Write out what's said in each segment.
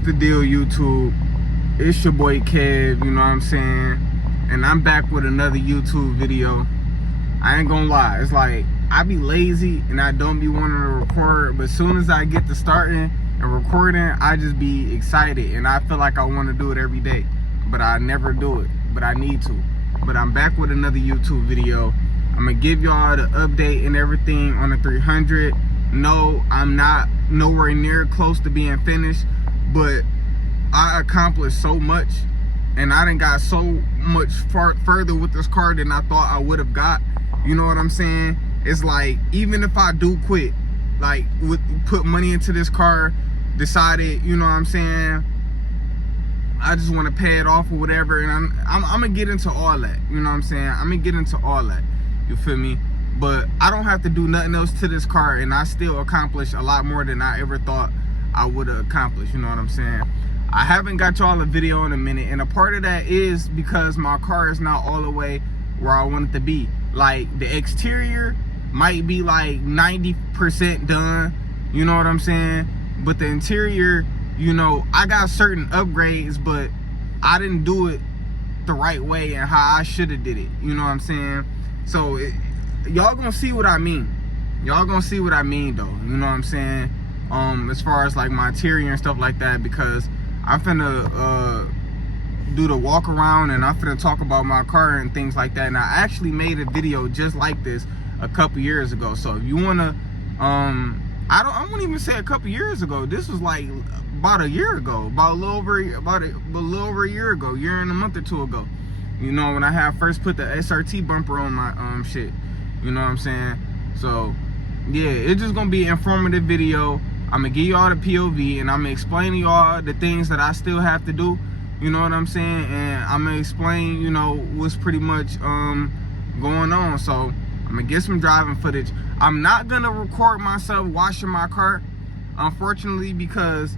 What's the deal, YouTube? It's your boy Kev, you know what I'm saying? And I'm back with another YouTube video. I ain't gonna lie, it's like I be lazy and I don't be wanting to record, but as soon as I get to starting and recording, I just be excited and I feel like I want to do it every day, but I never do it, but I need to. But I'm back with another YouTube video. I'm gonna give y'all the update and everything on the 300. No, I'm not nowhere near close to being finished, but I accomplished so much and I done got so much further with this car than I thought I would have got. You know what I'm saying? It's like, even if I do quit, like put money into this car, decided, you know what I'm saying, I just want to pay it off or whatever, and I'm gonna get into all that. You know what I'm saying? I'm gonna get into all that. You feel me? But I don't have to do nothing else to this car, and I still accomplish a lot more than I ever thought I would have accomplished. You know what I'm saying? I haven't got y'all a video in a minute, and a part of that is because my car is not all the way where I want it to be. Like, the exterior might be like 90% done, you know what I'm saying? But the interior, you know, I got certain upgrades, but I didn't do it the right way and how I should have did it, you know what I'm saying? So y'all gonna see what I mean. Y'all gonna see what I mean though, you know what I'm saying? As far as like my interior and stuff like that, because I'm finna do the walk around and I'm finna talk about my car and things like that. And I actually made a video just like this a couple years ago. So if you wanna, I won't even say a couple years ago. This was like about a year ago, about a little over a year ago, year and a month or two ago. You know, when I had first put the SRT bumper on my shit. You know what I'm saying? So yeah, it's just gonna be an informative video. I'm gonna give y'all the POV and I'm gonna explain to y'all the things that I still have to do. You know what I'm saying? And I'm gonna explain, you know, what's pretty much going on. So I'm gonna get some driving footage. I'm not gonna record myself washing my car, unfortunately, because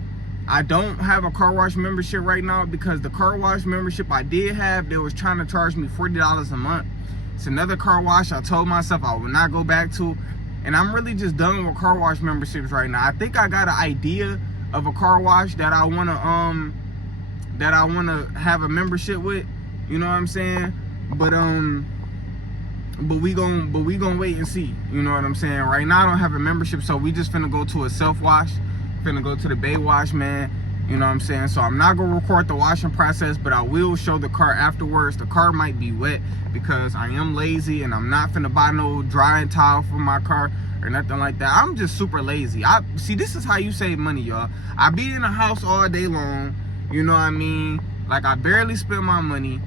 I don't have a car wash membership right now, because the car wash membership I did have, they was trying to charge me $40 a month. It's another car wash I told myself I would not go back to, and I'm really just done with car wash memberships right now. I think I got an idea of a car wash that I wanna have a membership with, you know what I'm saying? But we gon' wait and see, you know what I'm saying? Right now I don't have a membership, so we just finna go to a self-wash, finna go to the bay wash, man, you know what I'm saying? So I'm not gonna record the washing process, but I will show the car afterwards. The car might be wet because I am lazy and I'm not finna buy no drying towel for my car or nothing like that. I'm just super lazy. See, this is how you save money, y'all. I be in the house all day long, you know what I mean? Like, I barely spend my money,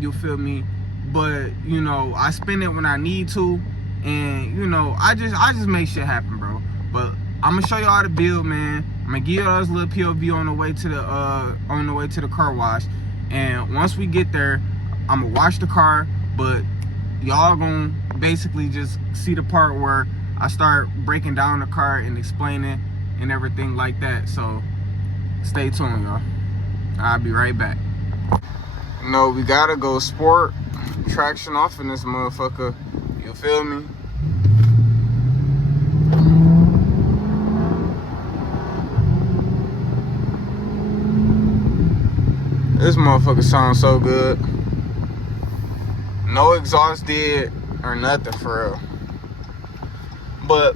you feel me? But, you know, I spend it when I need to, and, you know, I just make shit happen, bro. But I'm gonna show y'all the build, man. I'm gonna give y'all this little POV on the way to the car wash. And once we get there, I'm gonna wash the car, but y'all gonna basically just see the part where I start breaking down the car and explaining and everything like that. So stay tuned, y'all. I'll be right back. No, we gotta go sport traction off in this motherfucker. You feel me? This motherfucker sounds so good. No exhaust did or nothing for real. But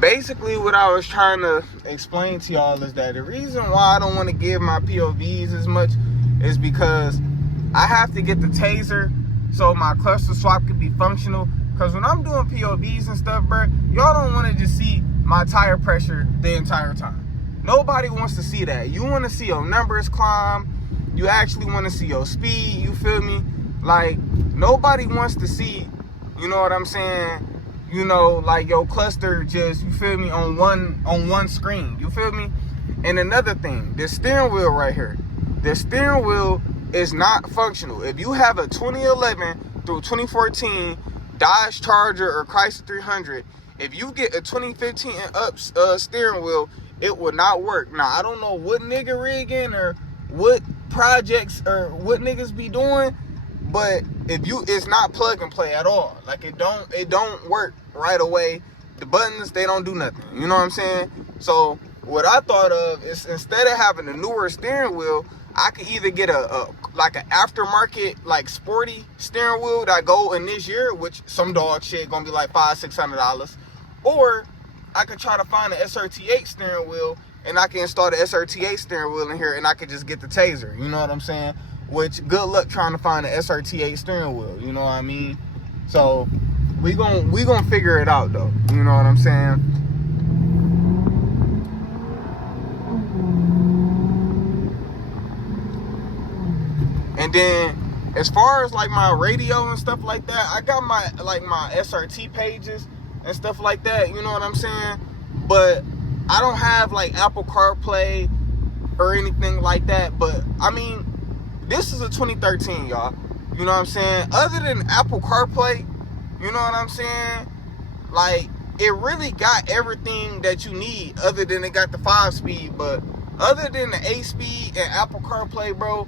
basically what I was trying to explain to y'all is that the reason why I don't want to give my POVs as much is because I have to get the taser so my cluster swap can be functional. Because when I'm doing POVs and stuff, bro, y'all don't want to just see my tire pressure the entire time. Nobody wants to see that. You want to see your numbers climb. You actually want to see your speed, you feel me? Like, nobody wants to see, you know what I'm saying, you know, like your cluster just, you feel me, on one screen, you feel me? And another thing, this steering wheel right here, the steering wheel is not functional. If you have a 2011 through 2014 Dodge Charger or Chrysler 300, if you get a 2015 and up steering wheel, it will not work. Now, I don't know what nigga rigging or what projects or what niggas be doing, but it's not plug and play at all. Like, it don't work right away. The buttons, they don't do nothing, you know what I'm saying? So what I thought of is, instead of having a newer steering wheel, I could either get a like an aftermarket, like sporty steering wheel that go in this year, which some dog shit gonna be like $500-600, or I could try to find an SRT8 steering wheel, and I can install the SRT8 steering wheel in here, and I could just get the Taser. You know what I'm saying? Which, good luck trying to find an SRT8 steering wheel. You know what I mean? So we gonna figure it out though. You know what I'm saying? And then as far as like my radio and stuff like that, I got my SRT pages and stuff like that, you know what I'm saying? But I don't have like Apple CarPlay or anything like that. But I mean, this is a 2013, y'all. You know what I'm saying? Other than Apple CarPlay, you know what I'm saying? Like, it really got everything that you need, other than it got the 5-speed. But other than the 8-speed and Apple CarPlay, bro,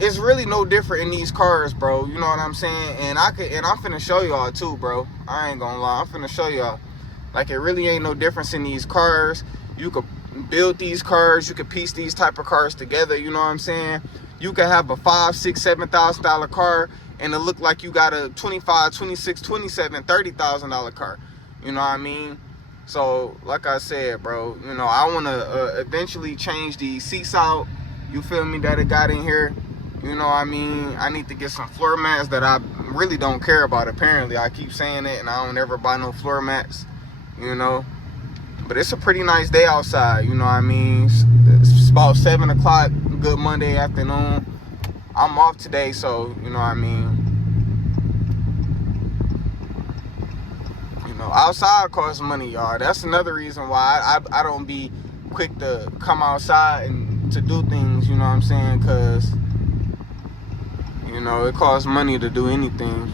it's really no different in these cars, bro. You know what I'm saying? And I'm finna show y'all too, bro. I ain't gonna lie. I'm finna show y'all. Like, it really ain't no difference in these cars. You could build these cars. You could piece these type of cars together. You know what I'm saying? You could have a $5,000, $6,000, $7,000 car, and it look like you got a $25,000, $26,000, $27,000, $30,000 car. You know what I mean? So, like I said, bro, you know, I want to eventually change the seats out. You feel me? That it got in here. You know what I mean? I need to get some floor mats that I really don't care about, apparently. I keep saying it, and I don't ever buy no floor mats, you know? But it's a pretty nice day outside, you know what I mean? It's about 7 o'clock, good Monday afternoon. I'm off today, so, you know what I mean? You know, outside costs money, y'all. That's another reason why I don't be quick to come outside and to do things, you know what I'm saying? Because, you know, it costs money to do anything.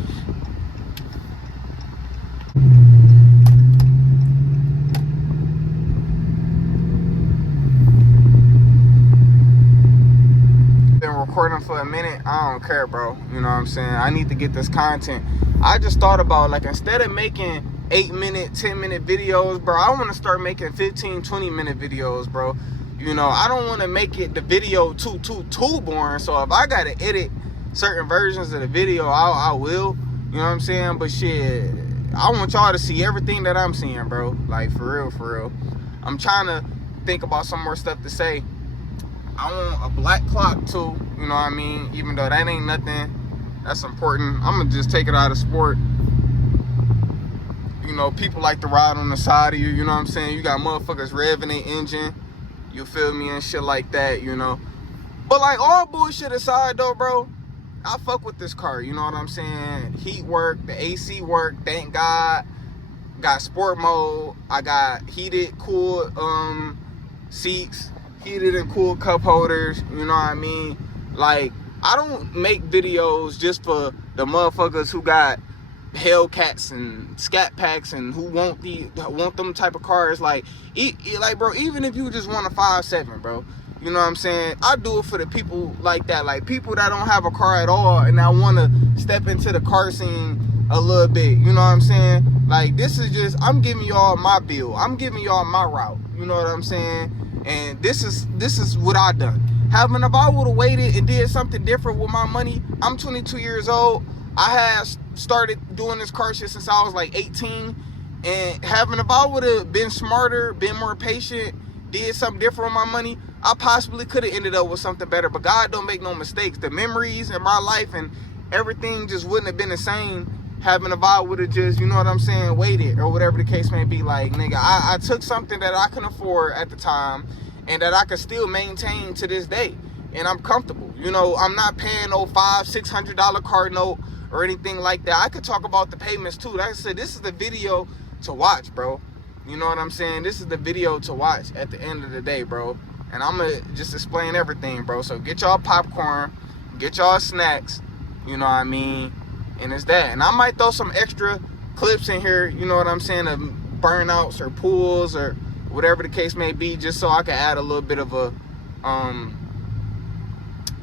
Been recording for a minute. I don't care, bro. You know what I'm saying? I need to get this content. I just thought about, like, instead of making 8-minute, 10-minute videos, bro, I want to start making 15, 20-minute videos, bro. You know, I don't want to make it the video too boring. So if I got to edit certain versions of the video, I will, you know what I'm saying? But shit, I want y'all to see everything that I'm seeing, bro. Like, for real. I'm trying to think about some more stuff to say. I want a black clock too, you know what I mean? Even though that ain't nothing that's important, I'm gonna just take it out of sport. You know, people like to ride on the side of you, you know what I'm saying? You got motherfuckers revving their engine, you feel me, and shit like that, you know? But like, all bullshit aside though, bro, I fuck with this car, you know what I'm saying? Heat work, the AC work, thank God. Got sport mode. I got heated, cool seats, heated and cool cup holders, you know what I mean? Like, I don't make videos just for the motherfuckers who got Hellcats and Scat Packs and who want them type of cars. Like, bro, even if you just want a 5.7, bro, you know what I'm saying? I do it for the people like that, like people that don't have a car at all and I want to step into the car scene a little bit, you know what I'm saying? Like, this is just, I'm giving y'all my bill. I'm giving y'all my route, you know what I'm saying? And this is what I done. If I would have waited and did something different with my money, I'm 22 years old. I have started doing this car shit since I was like 18. And if I would have been smarter, been more patient, did something different with my money, I possibly could have ended up with something better. But God don't make no mistakes. The memories in my life and everything just wouldn't have been the same if I would have just, you know what I'm saying, waited or whatever the case may be. Like, nigga, I took something that I can afford at the time and that I can still maintain to this day. And I'm comfortable. You know, I'm not paying no $500-600 car note or anything like that. I could talk about the payments too. Like I said, this is the video to watch, bro. You know what I'm saying? This is the video to watch at the end of the day, bro. And I'm going to just explain everything, bro. So get y'all popcorn, get y'all snacks, you know what I mean? And it's that. And I might throw some extra clips in here, you know what I'm saying, of burnouts or pulls or whatever the case may be, just so I can add a little bit of a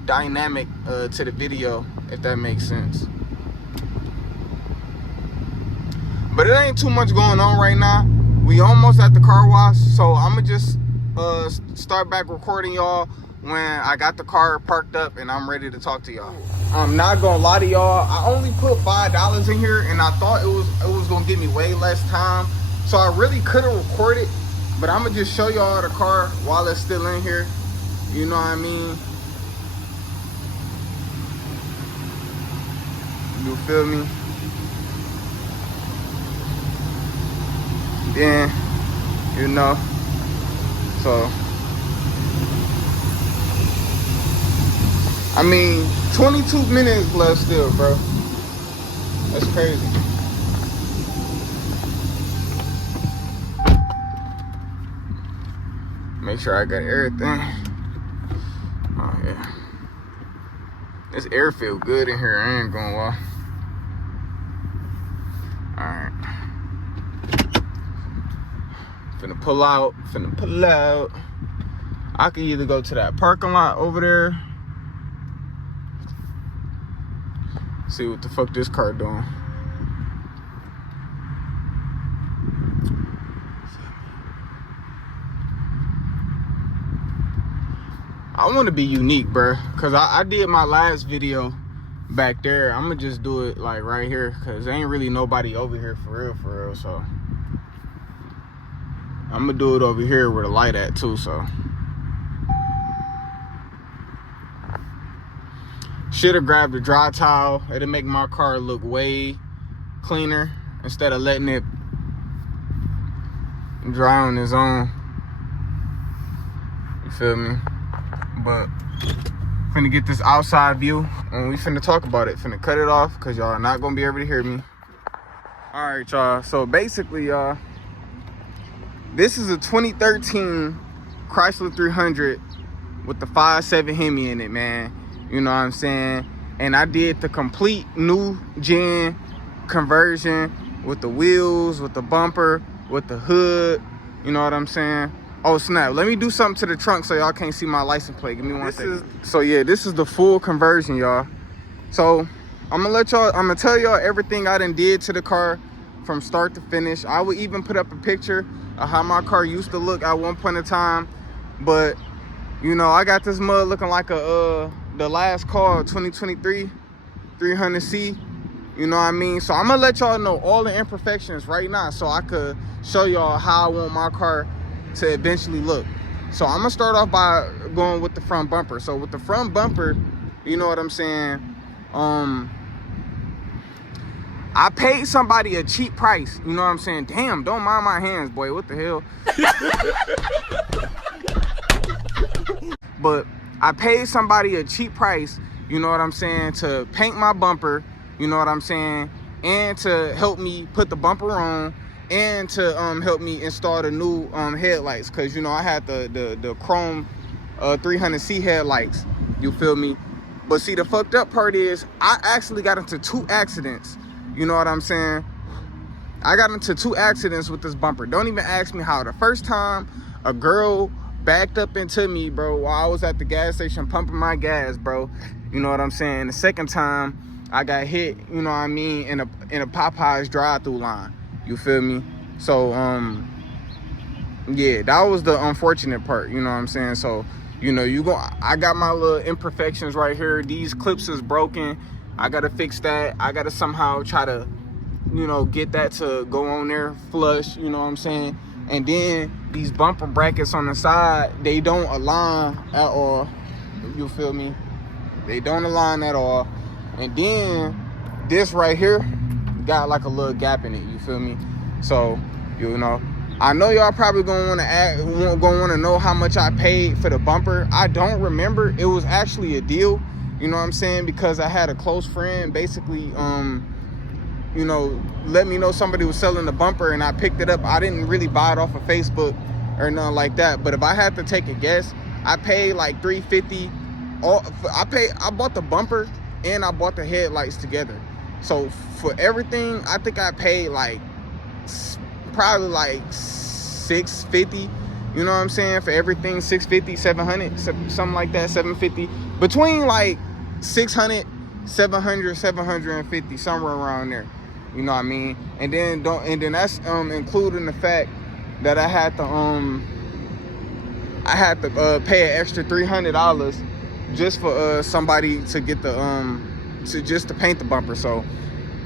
dynamic to the video, if that makes sense. But it ain't too much going on right now. We almost at the car wash, so I'm gonna just start back recording y'all when I got the car parked up and I'm ready to talk to y'all. I'm not gonna lie to y'all, I only put $5 in here and I thought it was gonna give me way less time, so I really could have recorded, but I'm gonna just show y'all the car while it's still in here. You know what I mean? You feel me? Then, you know, so I mean, 22 minutes left still, bro. That's crazy. Make sure I got everything. Oh yeah. This air feel good in here, I ain't gonna lie. Alright. Finna pull out. I can either go to that parking lot over there. See what the fuck this car doing. I want to be unique, bro, because I did my last video back there. I'm gonna just do it like right here because there ain't really nobody over here for real, so I'm gonna do it over here where the light at too. So should have grabbed a dry towel. It'll make my car look way cleaner instead of letting it dry on its own. You feel me? But finna get this outside view and we finna talk about it. Finna cut it off because y'all are not gonna be able to hear me. All right, y'all. So basically, y'all, this is a 2013 Chrysler 300 with the 5.7 Hemi in it, man. You know what I'm saying? And I did the complete new gen conversion with the wheels, with the bumper, with the hood. You know what I'm saying? Oh snap, let me do something to the trunk so y'all can't see my license plate. Give me one second. So yeah, this is the full conversion, y'all. So I'm gonna tell y'all everything I done did to the car from start to finish. I would even put up a picture of how my car used to look at one point in time. But you know, I got this mud looking like a the last call 2023 300C. You know what I mean? So I'm gonna let y'all know all the imperfections right now so I could show y'all how I want my car to eventually look. So I'm gonna start off by going with the front bumper. So with the front bumper, you know what I'm saying, I paid somebody a cheap price. You know what I'm saying? Damn, don't mind my hands, boy. What the hell? But I paid somebody a cheap price, you know what I'm saying, to paint my bumper, you know what I'm saying, and to help me put the bumper on, and to help me install the new headlights, because you know I had the chrome 300C headlights. You feel me? But see, the fucked up part is I actually got into 2 accidents. You know what I'm saying? I got into 2 accidents with this bumper. Don't even ask me how. The first time, a girl backed up into me, bro, while I was at the gas station pumping my gas, bro. You know what I'm saying? The second time, I got hit, you know what I mean, in a Popeyes drive-through line. You feel me? So yeah, that was the unfortunate part, you know what I'm saying? So, you know, I got my little imperfections right here. These clips is broken. I gotta fix that. I gotta somehow try to, you know, get that to go on there flush, you know what I'm saying? And then these bumper brackets on the side, they don't align at all. You feel me? They don't align at all. And then this right here got like a little gap in it. You feel me? So, you know, I know y'all probably gonna want to know how much I paid for the bumper. I don't remember. It was actually a deal. You know what I'm saying? Because I had a close friend basically you know, let me know somebody was selling the bumper and I picked it up. I didn't really buy it off of Facebook or nothing like that. But if I had to take a guess, I paid like $350. I bought the bumper and I bought the headlights together. So for everything, I think I paid like probably like $650. You know what I'm saying? For everything, $650, $700, something like that, $750. Between like $600, $700, $750, somewhere around there. You know what I mean? And then that's including the fact that I had to I had to pay an extra $300 just for somebody to get the to paint the bumper. So,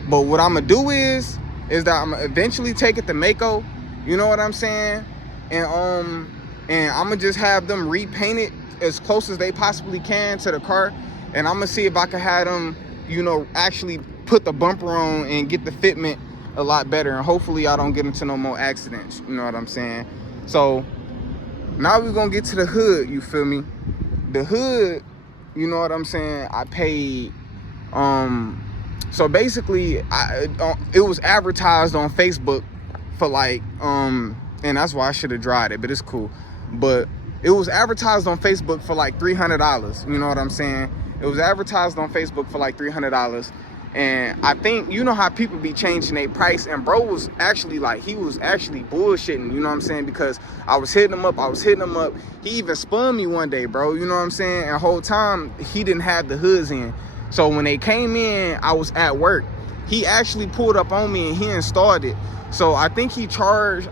but what I'm gonna do is that I'm gonna eventually take it to Mako, you know what I'm saying, and I'm gonna just have them repaint it as close as they possibly can to the car, and I'm gonna see if I can have them, you know, actually put the bumper on and get the fitment a lot better, and hopefully I don't get into no more accidents, you know what I'm saying. So now we're gonna get to the hood, you feel me? The hood, you know what I'm saying, I paid so basically it was advertised on Facebook for like and that's why I should have dried it, but it's cool. But it was advertised on Facebook for like $300, you know what I'm saying? It was advertised on Facebook for like $300, and I think, you know how people be changing their price, and bro was actually like, he was actually bullshitting, you know what I'm saying, because I was hitting him up. He even spun me one day, bro, you know what I'm saying, and the whole time he didn't have the hoods in. So when they came in, I was at work. He actually pulled up on me and he installed it. So I think he charged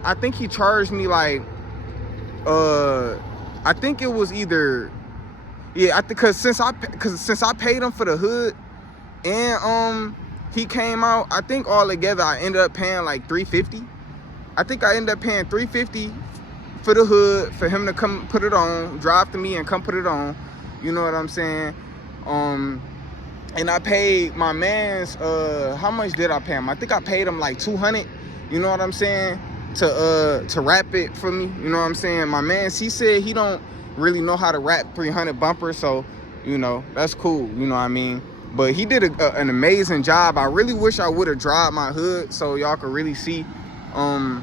me like, I think it was either, yeah, I think, cause since I paid him for the hood and he came out, I think all together I ended up paying like $350. I think I ended up paying $350 for the hood, for him to come put it on, drive to me and come put it on, you know what I'm saying. And I paid my man's, how much did I pay him? I think I paid him like $200, you know what I'm saying, to wrap it for me, you know what I'm saying. My man's, he said he don't really know how to wrap 300 bumpers, so, you know, that's cool, you know what I mean. But he did an amazing job. I really wish I would have dried my hood so y'all could really see how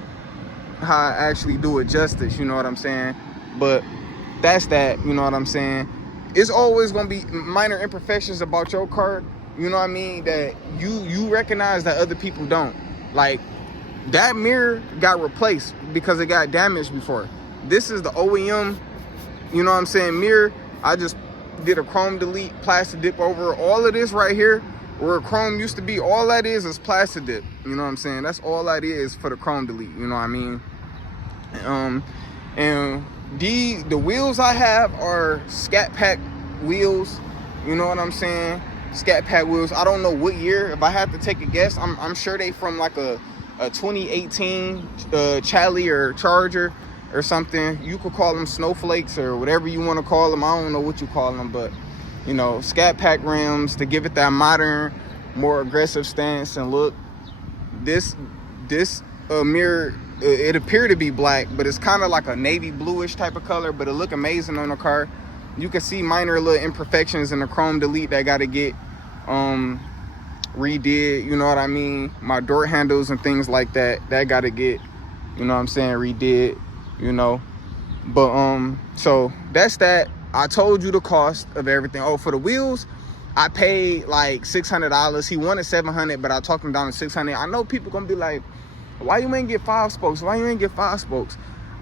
I actually do it justice, you know what I'm saying. But that's that, you know what I'm saying. It's always gonna be minor imperfections about your car, you know what I mean, that you recognize that other people don't. Like, that mirror got replaced because it got damaged before. This is the OEM, you know what I'm saying, mirror. I just did a chrome delete, plastic dip over all of this right here where chrome used to be. All that is plastic dip, you know what I'm saying. That's all that is for the chrome delete, you know what I mean. And the wheels I have are Scat Pack wheels, you know what I'm saying, Scat Pack wheels. I don't know what year. If I had to take a guess, I'm sure they from like a 2018 Chally or Charger or something. You could call them snowflakes or whatever you want to call them. I don't know what you call them, but you know, Scat Pack rims to give it that modern, more aggressive stance and look. This mirror, it appeared to be black, but it's kind of like a navy bluish type of color, but it look amazing on the car. You can see minor little imperfections in the chrome delete that got to get redid, you know what I mean. My door handles and things like that got to get, you know what I'm saying, redid, you know. But so that's that. I told you the cost of everything. Oh, for the wheels, I paid like $600. He wanted $700, but I talked him down to $600. I know people gonna be like, why you ain't get 5 spokes? Why you ain't get 5 spokes?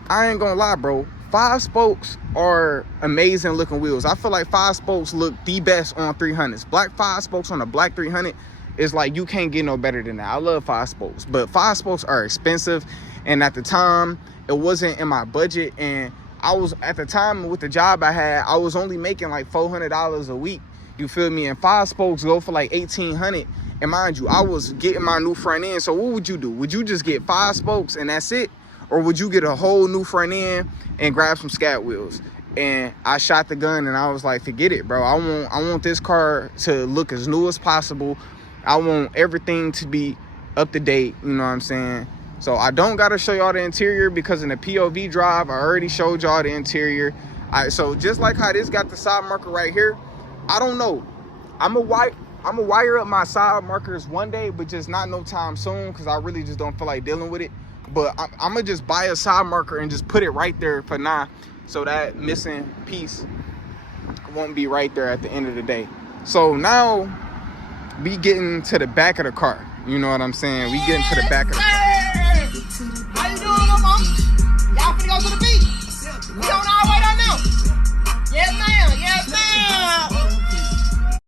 I ain't gonna lie, bro. 5 spokes are amazing looking wheels. I feel like 5 spokes look the best on 300s. Black 5 spokes on a black 300 is like, you can't get no better than that. I love 5 spokes, but 5 spokes are expensive. And at the time, it wasn't in my budget. And I was, at the time with the job I had, I was only making like $400 a week. You feel me? And 5 spokes go for like $1,800. And mind you, I was getting my new front end. So what would you do? Would you just get 5 spokes and that's it? Or would you get a whole new front end and grab some scat wheels? And I shot the gun and I was like, forget it, bro. I want this car to look as new as possible. I want everything to be up to date, you know what I'm saying? So I don't gotta show y'all the interior because in the POV drive, I already showed y'all the interior. So just like how this got the side marker right here, I don't know. I'm gonna wire up my side markers one day, but just not no time soon because I really just don't feel like dealing with it. But I'm gonna just buy a side marker and just put it right there for now, so that missing piece won't be right there at the end of the day. So now we getting to the back of the car. You know what I'm saying? We getting to the back of the car. How you doing, mama? Y'all finna go to the beach. We on our way down now. Yes, ma'am. Yes, ma'am.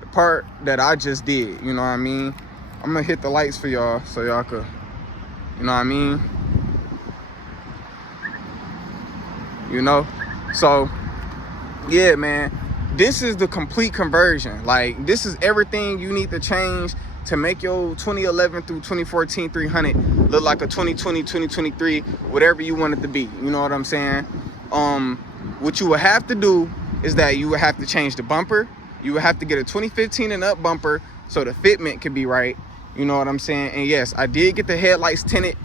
The part that I just did, you know what I mean? I'm gonna hit the lights for y'all so y'all could, you know what I mean? you know? So, yeah, man, this is the complete conversion. Like, this is everything you need to change to make your 2011 through 2014 300 look like a 2020, 2023, whatever you want it to be. You know what I'm saying? What you would have to do is that you would have to change the bumper. You would have to get a 2015 and up bumper so the fitment could be right. You know what I'm saying? And yes, I did get the headlights tinted,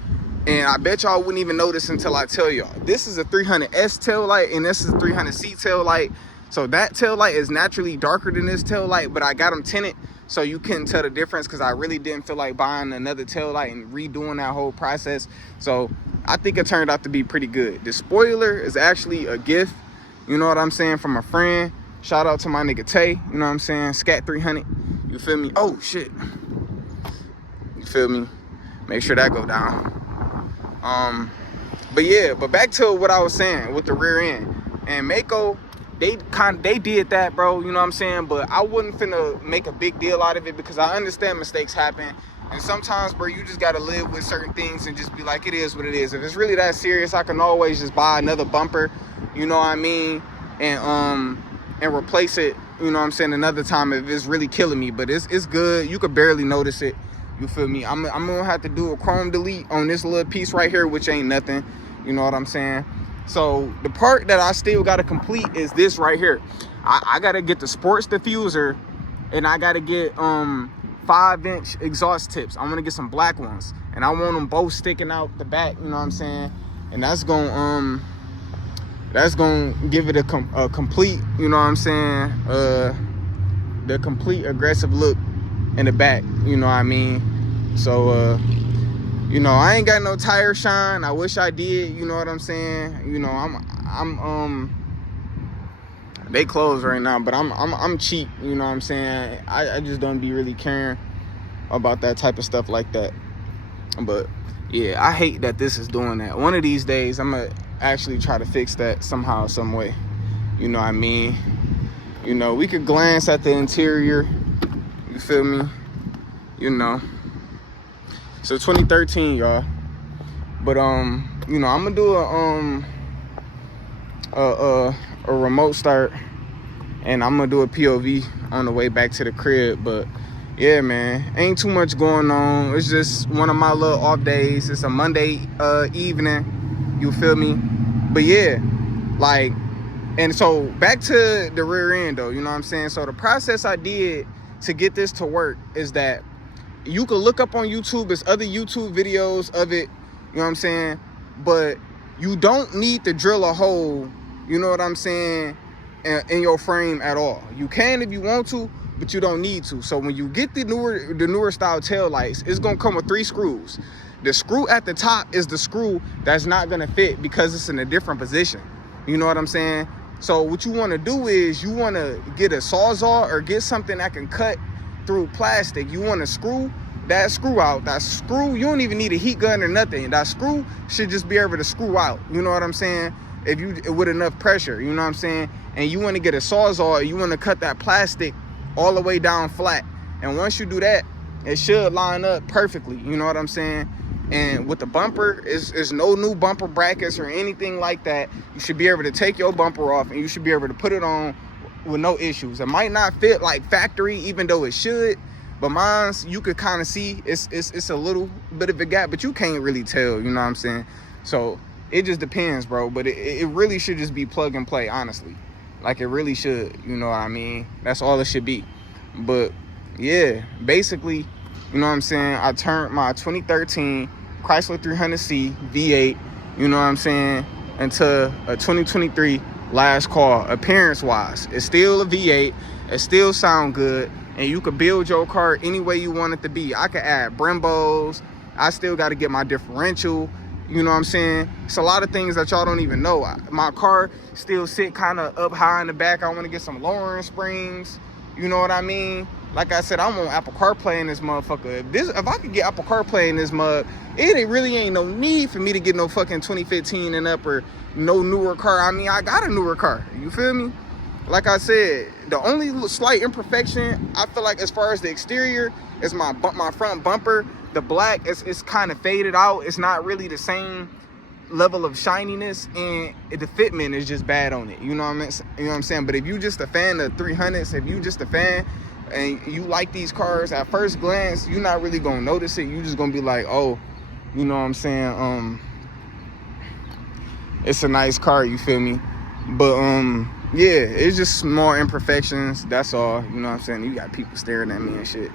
and I bet y'all wouldn't even notice until I tell y'all. This is a 300S tail light, and this is a 300C tail light. So that tail light is naturally darker than this tail light, but I got them tinted so you couldn't tell the difference, because I really didn't feel like buying another tail light and redoing that whole process. So I think it turned out to be pretty good. The spoiler is actually a gift, you know what I'm saying, from a friend. Shout out to my nigga Tay, you know what I'm saying, Scat 300, you feel me? Oh shit, you feel me? Make sure that go down. But yeah, but back to what I was saying with the rear end and Mako. They did that, bro, you know what I'm saying? But I wouldn't finna make a big deal out of it, because I understand mistakes happen. And sometimes, bro, you just gotta live with certain things and just be like, it is what it is. If it's really that serious, I can always just buy another bumper, you know what I mean? And replace it, you know what I'm saying, another time if it's really killing me. But it's good. You could barely notice it, you feel me? I'm gonna have to do a chrome delete on this little piece right here, which ain't nothing, you know what I'm saying? So the part that I still got to complete is this right here. I got to get the sports diffuser, and I got to get 5-inch exhaust tips. I'm going to get some black ones, and I want them both sticking out the back, you know what I'm saying? And that's going to give it a complete, you know what I'm saying, the complete aggressive look in the back, you know what I mean? So you know, I ain't got no tire shine. I wish I did, you know what I'm saying? You know, they closed right now, but I'm cheap, you know what I'm saying? I just don't be really caring about that type of stuff like that. But yeah, I hate that this is doing that. One of these days, I'm gonna actually try to fix that somehow, some way. You know what I mean? You know, we could glance at the interior, you feel me? You know. So 2013, y'all. But you know, I'm gonna do a remote start, and I'm gonna do a POV on the way back to the crib. But yeah, man, ain't too much going on. It's just one of my little off days. It's a Monday evening, you feel me? But yeah, like, and so back to the rear end though, you know what I'm saying? So the process I did to get this to work is that you can look up on YouTube. There's other YouTube videos of it, you know what I'm saying? But you don't need to drill a hole, you know what I'm saying, in your frame at all. You can if you want to, but you don't need to. So when you get the newer style tail lights, it's gonna come with 3 screws. The screw at the top is the screw that's not gonna fit because it's in a different position. You know what I'm saying? So what you wanna do is you wanna get a Sawzall or get something that can cut through plastic. You want to screw that screw out. That screw, you don't even need a heat gun or nothing. That screw should just be able to screw out, you know what I'm saying, if you with enough pressure, you know what I'm saying? And you want to get a Sawzall, you want to cut that plastic all the way down flat, and once you do that, it should line up perfectly, you know what I'm saying? And with the bumper, is no new bumper brackets or anything like that. You should be able to take your bumper off, and you should be able to put it on with no issues. It might not fit like factory, even though it should, but mine's, you could kind of see it's a little bit of a gap, but you can't really tell, you know what I'm saying? So it just depends, bro. But it really should just be plug and play, honestly. Like, it really should, you know what I mean? That's all it should be. But yeah, basically, you know what I'm saying, I turned my 2013 Chrysler 300C V8, you know what I'm saying, into a 2023 last call. Appearance wise, it's still a V8, it still sound good, and you could build your car any way you want it to be. I could add Brembos, I still got to get my differential, you know what I'm saying? It's a lot of things that y'all don't even know. My car still sit kind of up high in the back. I want to get some lowering springs, you know what I mean? Like I said, I want Apple CarPlay in this motherfucker. If I could get Apple CarPlay in this mug, it really ain't no need for me to get no fucking 2015 and up or no newer car. I mean, I got a newer car. You feel me? Like I said, the only slight imperfection I feel like as far as the exterior is my front bumper. The black is kind of faded out. It's not really the same level of shininess, and the fitment is just bad on it. You know what I'm saying? But if you just a fan of 300s, if you just a fan and you like these cars, at first glance, you're not really gonna notice it. You just gonna be like, oh, you know what I'm saying? It's a nice car, you feel me? But yeah, it's just small imperfections. That's all. You know what I'm saying? You got people staring at me and shit.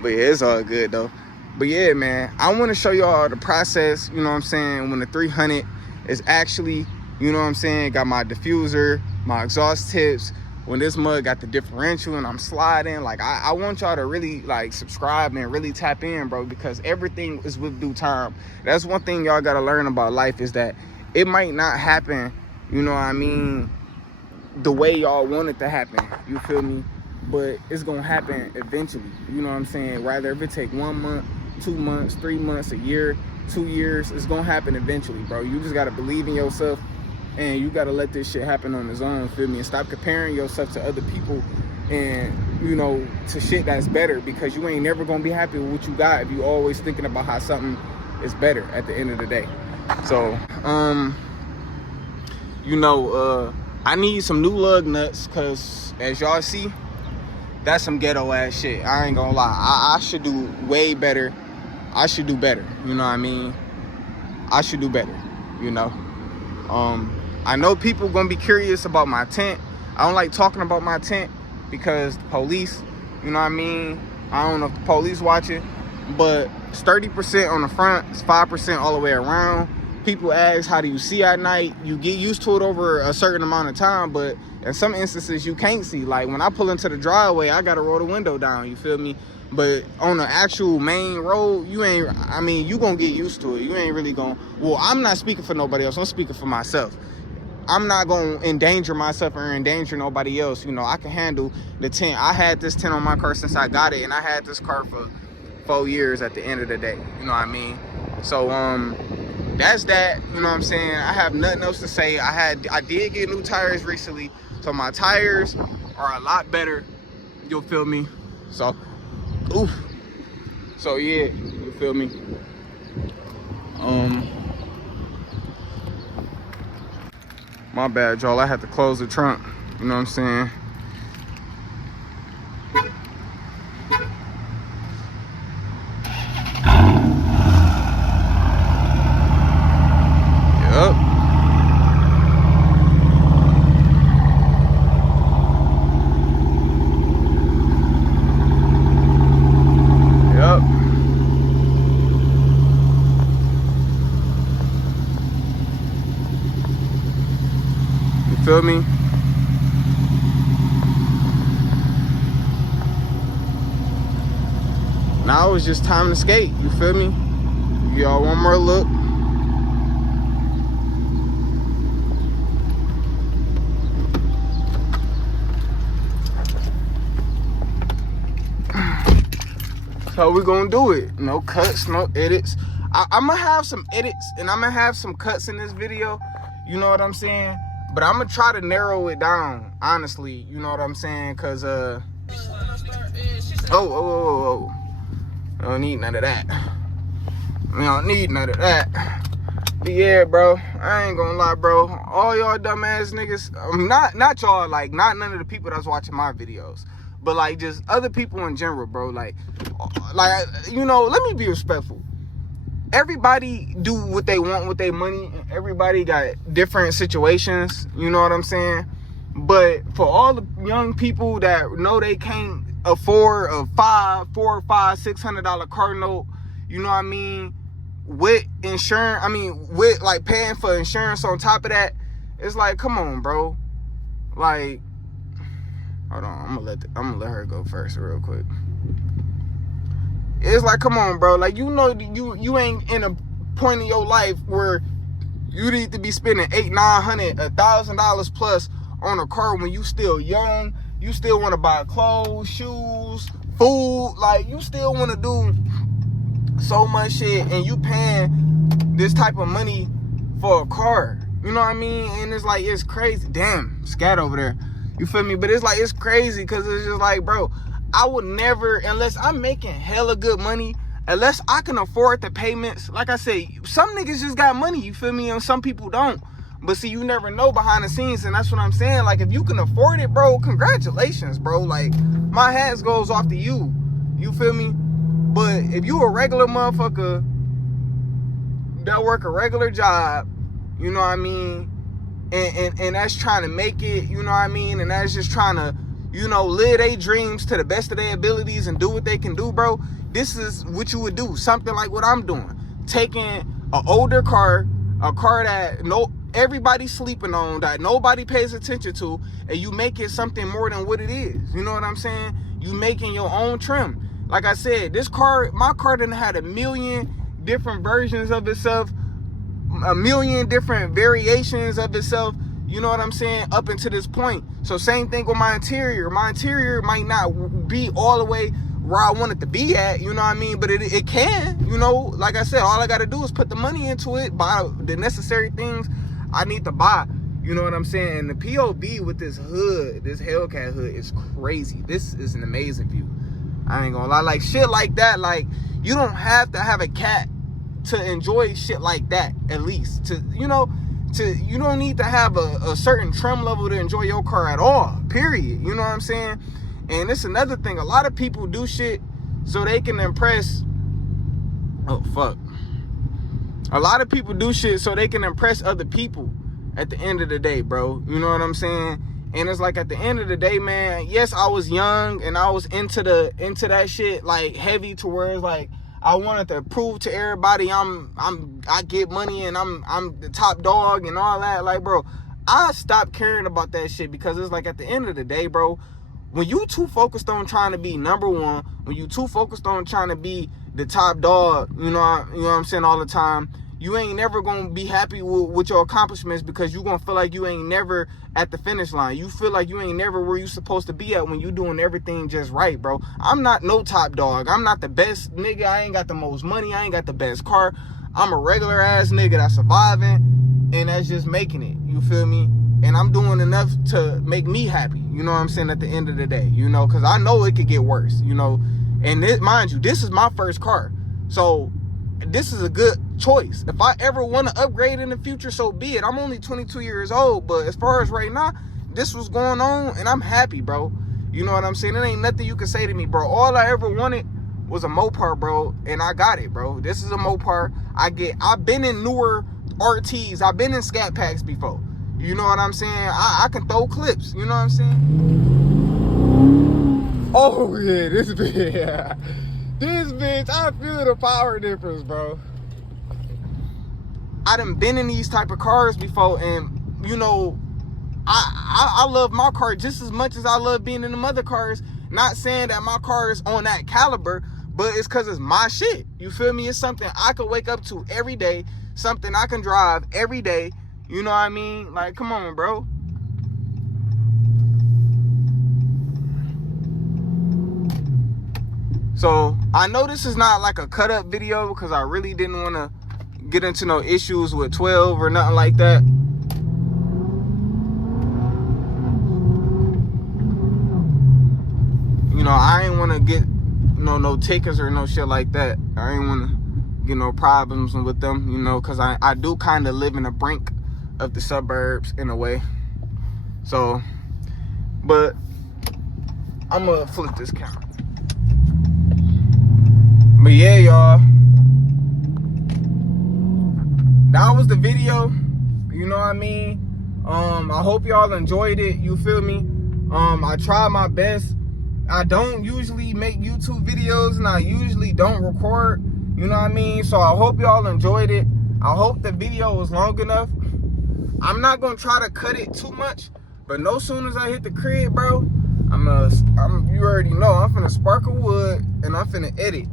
But yeah, it's all good though. But yeah, man, I want to show y'all the process, you know what I'm saying, when the 300 is actually, you know what I'm saying, got my diffuser, my exhaust tips, when this mug got the differential and I'm sliding. Like, I want y'all to really, like, subscribe and really tap in, bro, because everything is with due time. That's one thing y'all got to learn about life, is that it might not happen, you know what I mean, the way y'all want it to happen, you feel me? But it's going to happen eventually, you know what I'm saying? Rather if it take 1 month, 2 months, 3 months, a year, 2 years, it's gonna happen eventually, bro. You just gotta believe in yourself, and you gotta let this shit happen on its own, feel me? And stop comparing yourself to other people and, you know, to shit that's better, because you ain't never gonna be happy with what you got if you always thinking about how something is better at the end of the day. So you know, I need some new lug nuts, because as y'all see, that's some ghetto ass shit. I ain't gonna lie. I should do way better. I should do better, you know what I mean? I should do better, you know? I know people gonna be curious about my tint. I don't like talking about my tint because the police, you know what I mean? I don't know if the police watching, but it's 30% on the front, it's 5% all the way around. People ask, how do you see at night? You get used to it over a certain amount of time, but in some instances you can't see. Like when I pull into the driveway, I gotta roll the window down, you feel me? But on the actual main road, you ain't, I mean, you gonna get used to it. You ain't really gonna, well, I'm not speaking for nobody else. I'm speaking for myself. I'm not gonna endanger myself or endanger nobody else. You know, I can handle the tint. I had this tint on my car since I got it, and I had this car for 4 years at the end of the day. You know what I mean? So, that's that. You know what I'm saying? I have nothing else to say. I did get new tires recently, so my tires are a lot better. You'll feel me? So, oof. So yeah, you feel me? My bad, y'all. I had to close the trunk. You know what I'm saying? Yup. Yup. You feel me? Now it's just time to skate. You feel me? Y'all one more look. So we gonna do it. No cuts, no edits. I'm gonna have some edits and I'm gonna have some cuts in this video. You know what I'm saying? But I'm gonna try to narrow it down, honestly. You know what I'm saying? Cause oh. I don't need none of that. I don't need none of that. But yeah, bro, I ain't gonna lie, bro. All y'all dumbass niggas, not y'all, like, not none of the people that's watching my videos, but like just other people in general, bro. Like, you know, let me be respectful. Everybody do what they want with their money. Everybody got different situations. You know what I'm saying? But for all the young people that know they can't afford a $400, $500, $600 car note, you know what I mean? With insurance, with like paying for insurance on top of that, it's like, come on, bro. Like, hold on, I'm gonna let her go first real quick. It's like, come on, bro. Like, you know, you ain't in a point in your life where you need to be spending $800, $900, $1,000 plus on a car when you still young. You still want to buy clothes, shoes, food. Like, you still want to do so much shit, and you paying this type of money for a car. You know what I mean? And it's like, it's crazy. Damn, scat over there. You feel me? But it's like, it's crazy because it's just like, bro, I would never, unless I'm making hella good money, unless I can afford the payments, like I said, some niggas just got money, you feel me? And some people don't. But see, you never know behind the scenes, and that's what I'm saying. Like, if you can afford it, bro, congratulations, bro. Like, my hats goes off to you. You feel me? But if you a regular motherfucker that work a regular job, you know what I mean, and that's trying to make it, you know what I mean, and that's just trying to, you know, live their dreams to the best of their abilities and do what they can do, bro, this is what you would do. Something like what I'm doing. Taking an older car, a car that everybody's sleeping on, that nobody pays attention to, and you make it something more than what it is. You know what I'm saying? You making your own trim. Like I said, this car, my car done had a million different versions of itself, a million different variations of itself, you know what I'm saying, up until this point. So same thing with my interior. My interior might not be all the way where I want it to be at, you know what I mean, but it can, you know. Like I said, all I gotta do is put the money into it, buy the necessary things I need to buy, you know what I'm saying. And the POV with this hood, this Hellcat hood, is crazy. This is an amazing view. I ain't gonna lie. Like, shit like that, like, you don't have to have a cat to enjoy shit like that. At least to, you know, you don't need to have a certain trim level to enjoy your car at all, period. You know what I'm saying? And it's another thing, a lot of people do shit so they can impress, oh fuck, a lot of people do shit so they can impress other people at the end of the day, bro. You know what I'm saying? And it's like, at the end of the day, man, yes, I was young and I was into that shit like heavy, to where it's like I wanted to prove to everybody I get money and I'm the top dog and all that. Like, bro, I stopped caring about that shit, because it's like, at the end of the day, bro, when you too focused on trying to be number one, when you too focused on trying to be the top dog, you know what I'm saying, all the time, you ain't never gonna be happy with your accomplishments, because you gonna feel like you ain't never at the finish line. You feel like you ain't never where you supposed to be at when you doing everything just right, bro. I'm not no top dog. I'm not the best nigga. I ain't got the most money. I ain't got the best car. I'm a regular ass nigga that's surviving, and that's just making it. You feel me? And I'm doing enough to make me happy. You know what I'm saying? At the end of the day, you know, because I know it could get worse, you know. And mind you, this is my first car. So this is a good choice. If I ever want to upgrade in the future, so be it. I'm only 22 years old, but as far as right now, this was going on, and I'm happy, bro. You know what I'm saying? It ain't nothing you can say to me, bro. All I ever wanted was a Mopar, bro, and I got it, bro. This is a Mopar. I've been in newer RTs. I've been in Scat Packs before. You know what I'm saying? I can throw clips. You know what I'm saying? Oh, yeah, this bitch. This bitch, I feel the power difference, bro. I done been in these type of cars before, and, you know, I love my car just as much as I love being in the other cars. Not saying that my car is on that caliber, but it's because it's my shit. You feel me? It's something I can wake up to every day, something I can drive every day. You know what I mean? Like, come on, bro. So, I know this is not like a cut up video, because I really didn't want to get into no issues with 12 or nothing like that. You know, I ain't want to get, you know, no tickets or no shit like that. I ain't want to get no problems with them, you know, because I do kind of live in the brink of the suburbs in a way. So, but I'm gonna flip this camera. But yeah, y'all, that was the video. You know what I mean? I hope y'all enjoyed it. You feel me? I try my best. I don't usually make YouTube videos, and I usually don't record. You know what I mean? So I hope y'all enjoyed it. I hope the video was long enough. I'm not gonna try to cut it too much, but no soon as I hit the crib, bro, you already know, I'm finna spark a wood and I'm finna edit.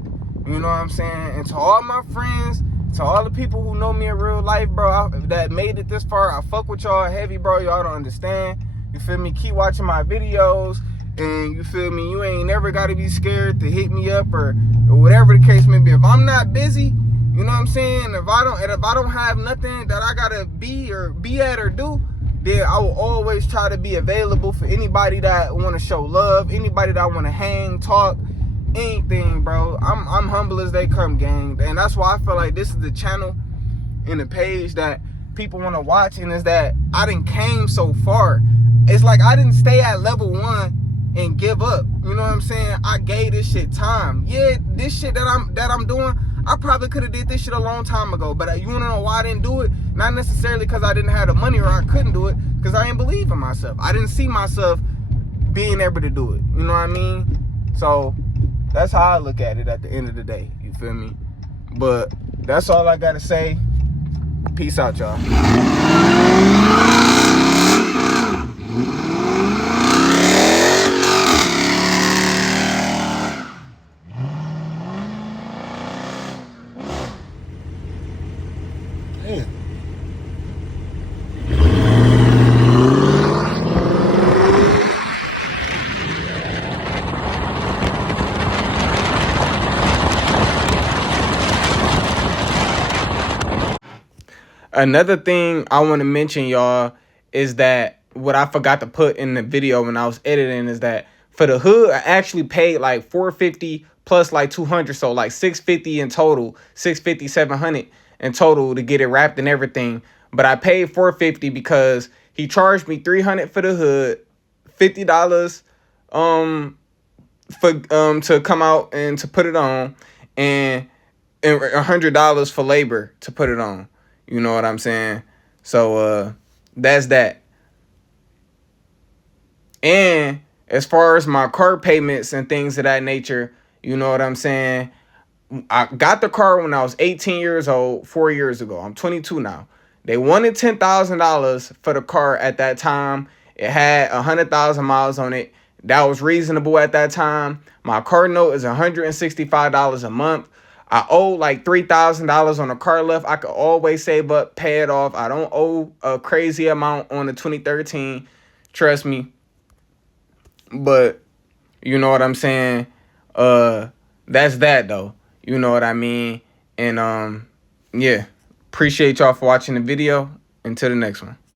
You know what I'm saying? And to all my friends, to all the people who know me in real life, bro, that made it this far, I fuck with y'all heavy, bro. Y'all don't understand. You feel me? Keep watching my videos, and you feel me? You ain't never gotta be scared to hit me up or whatever the case may be. If I'm not busy, you know what I'm saying? If I don't have nothing that I gotta be at or do, then I will always try to be available for anybody that want to show love, anybody that want to hang, talk, anything, bro. I'm humble as they come, gang. And that's why I feel like this is the channel and the page that people want to watch, and is that I done came so far. It's like I didn't stay at level 1 and give up. You know what I'm saying? I gave this shit time. Yeah, this shit that I'm doing, I probably could have did this shit a long time ago. But you wanna know why I didn't do it? Not necessarily because I didn't have the money or I couldn't do it, because I didn't believe in myself. I didn't see myself being able to do it. You know what I mean? So that's how I look at it at the end of the day. You feel me? But that's all I gotta say. Peace out, y'all. Another thing I want to mention, y'all, is that what I forgot to put in the video when I was editing is that for the hood, I actually paid like $450 plus like $200, so like $650 in total, $650, $700 in total to get it wrapped and everything. But I paid $450 because he charged me $300 for the hood, $50 for to come out and to put it on, and $100 for labor to put it on. You know what I'm saying? So that's that. And as far as my car payments and things of that nature, you know what I'm saying? I got the car when I was 18 years old, 4 years ago. I'm 22 now. They wanted $10,000 for the car at that time. It had 100,000 miles on it. That was reasonable at that time. My car note is $165 a month. I owe like $3,000 on a car left. I could always save up, pay it off. I don't owe a crazy amount on the 2013. Trust me. But you know what I'm saying? That's that though. You know what I mean? And yeah. Appreciate y'all for watching the video. Until the next one.